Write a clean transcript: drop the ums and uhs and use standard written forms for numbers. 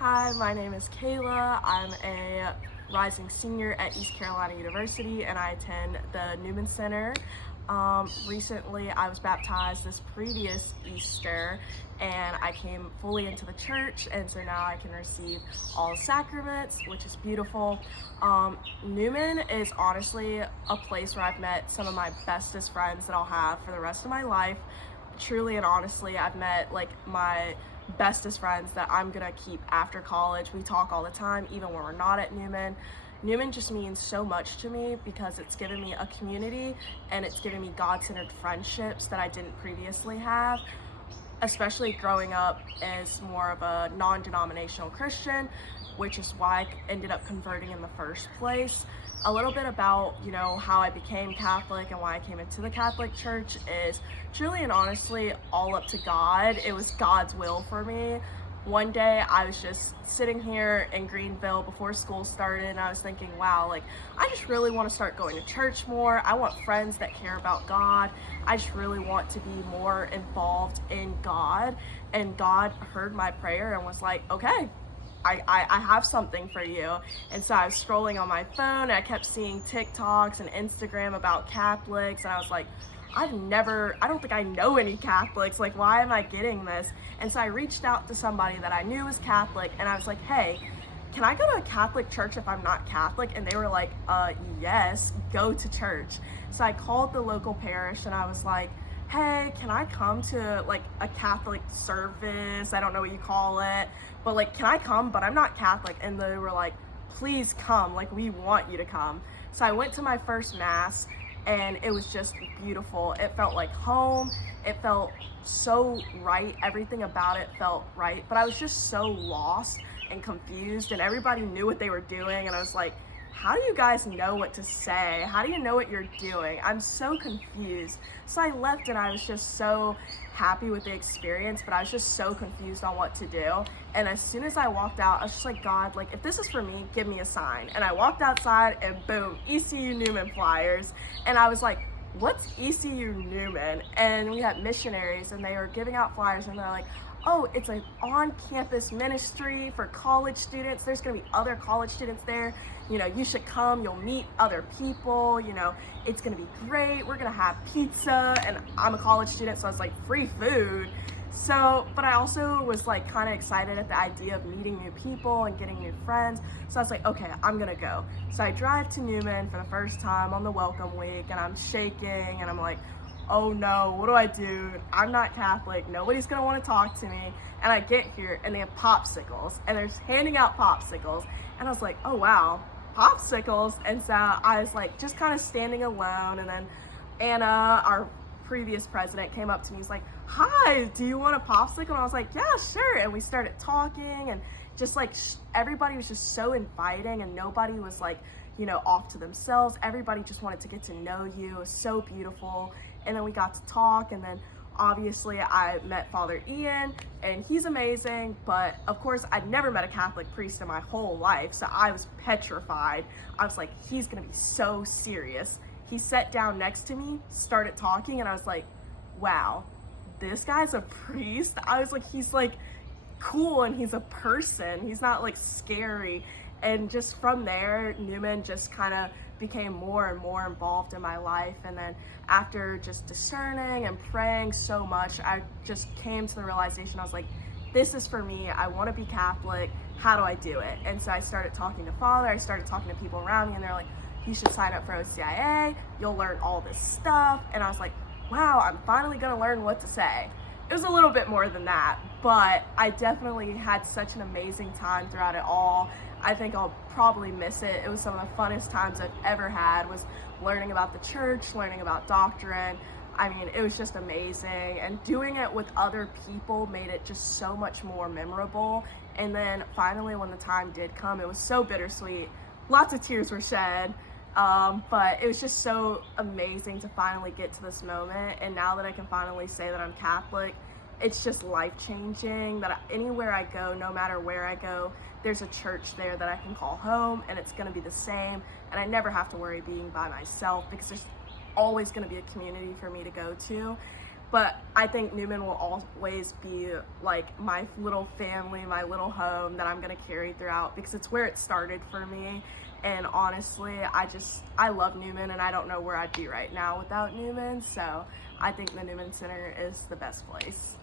Hi, my name is Kayla. I'm a rising senior at East Carolina University and I attend the Newman Center. Recently, I was baptized this previous Easter and I came fully into the church, and so now I can receive all sacraments, which is beautiful. Newman is honestly a place where I've met some of my bestest friends that I'll have for the rest of my life. Truly and honestly, I've met like my bestest friends that I'm gonna keep after college. We talk all the time, even when we're not at Newman. Newman just means so much to me because it's given me a community and it's given me God-centered friendships that I didn't previously have, especially growing up as more of a non-denominational Christian, which is why I ended up converting in the first place. A little bit about, how I became Catholic and why I came into the Catholic Church is truly and honestly all up to God. It was God's will for me. One day I was just sitting here in Greenville before school started and I was thinking, wow, like I just really want to start going to church more. I want friends that care about God. I just really want to be more involved in God. And God heard my prayer and was like, okay, I have something for you. And so I was scrolling on my phone and I kept seeing TikToks and Instagram about Catholics, and I was like, I don't think I know any Catholics. Like, why am I getting this? And so I reached out to somebody that I knew was Catholic and I was like, hey, can I go to a Catholic church if I'm not Catholic? And they were like, yes, go to church. So I called the local parish and I was like, hey, can I come to like a Catholic service? I don't know what you call it, but like, can I come? But I'm not Catholic. And they were like, please come, like we want you to come. So I went to my first mass and it was just beautiful. It felt like home. It felt so right. Everything about it felt right, but I was just so lost and confused and everybody knew what they were doing. And I was like, how do you guys know what to say? How do you know what you're doing? I'm so confused. So I left and I was just so happy with the experience, but I was just so confused on what to do. And as soon as I walked out, I was just like, God, like if this is for me, give me a sign. And I walked outside and boom, ECU Newman flyers. And I was like, what's ECU Newman? And we had missionaries and they were giving out flyers and they're like, oh, it's an on-campus ministry for college students. There's gonna be other college students there. You should come, you'll meet other people, it's gonna be great. We're gonna have pizza, and I'm a college student, so I was like, free food. So, but I also was like kind of excited at the idea of meeting new people and getting new friends. So I was like, okay, I'm gonna go. So I drive to Newman for the first time on the welcome week and I'm shaking and I'm like, oh no, what do I do? I'm not Catholic, nobody's gonna wanna talk to me. And I get here and they have popsicles and they're handing out popsicles. And I was like, oh wow, popsicles. And so I was like just kind of standing alone, and then Anna, our previous president, came up to me. He's like, hi, do you want a popsicle? And I was like, yeah, sure. And we started talking and just like everybody was just so inviting and nobody was like, off to themselves. Everybody just wanted to get to know you. It was so beautiful. And then we got to talk, and then obviously I met Father Ian and he's amazing, but of course I'd never met a Catholic priest in my whole life, so I was petrified. I was like, he's gonna be so serious. He sat down next to me, started talking, and I was like, wow, this guy's a priest? I was like, he's like cool and he's a person. He's not like scary. And just from there, Newman just kind of became more and more involved in my life. And then after just discerning and praying so much, I just came to the realization, I was like, this is for me. I want to be Catholic. How do I do it? And so I started talking to Father. I started talking to people around me, and they're like, you should sign up for OCIA. You'll learn all this stuff. And I was like, wow, I'm finally going to learn what to say. It was a little bit more than that, but I definitely had such an amazing time throughout it all. I think I'll probably miss it. It was some of the funnest times I've ever had, was learning about the church, learning about doctrine. I mean, it was just amazing. And doing it with other people made it just so much more memorable. And then finally, when the time did come, it was so bittersweet. Lots of tears were shed. But it was just so amazing to finally get to this moment. And now that I can finally say that I'm Catholic, it's just life-changing. That anywhere I go, no matter where I go, there's a church there that I can call home, and it's gonna be the same. And I never have to worry being by myself because there's always gonna be a community for me to go to. But I think Newman will always be like my little family, my little home that I'm gonna carry throughout, because it's where it started for me. And honestly, I love Newman, and I don't know where I'd be right now without Newman. So I think the Newman Center is the best place.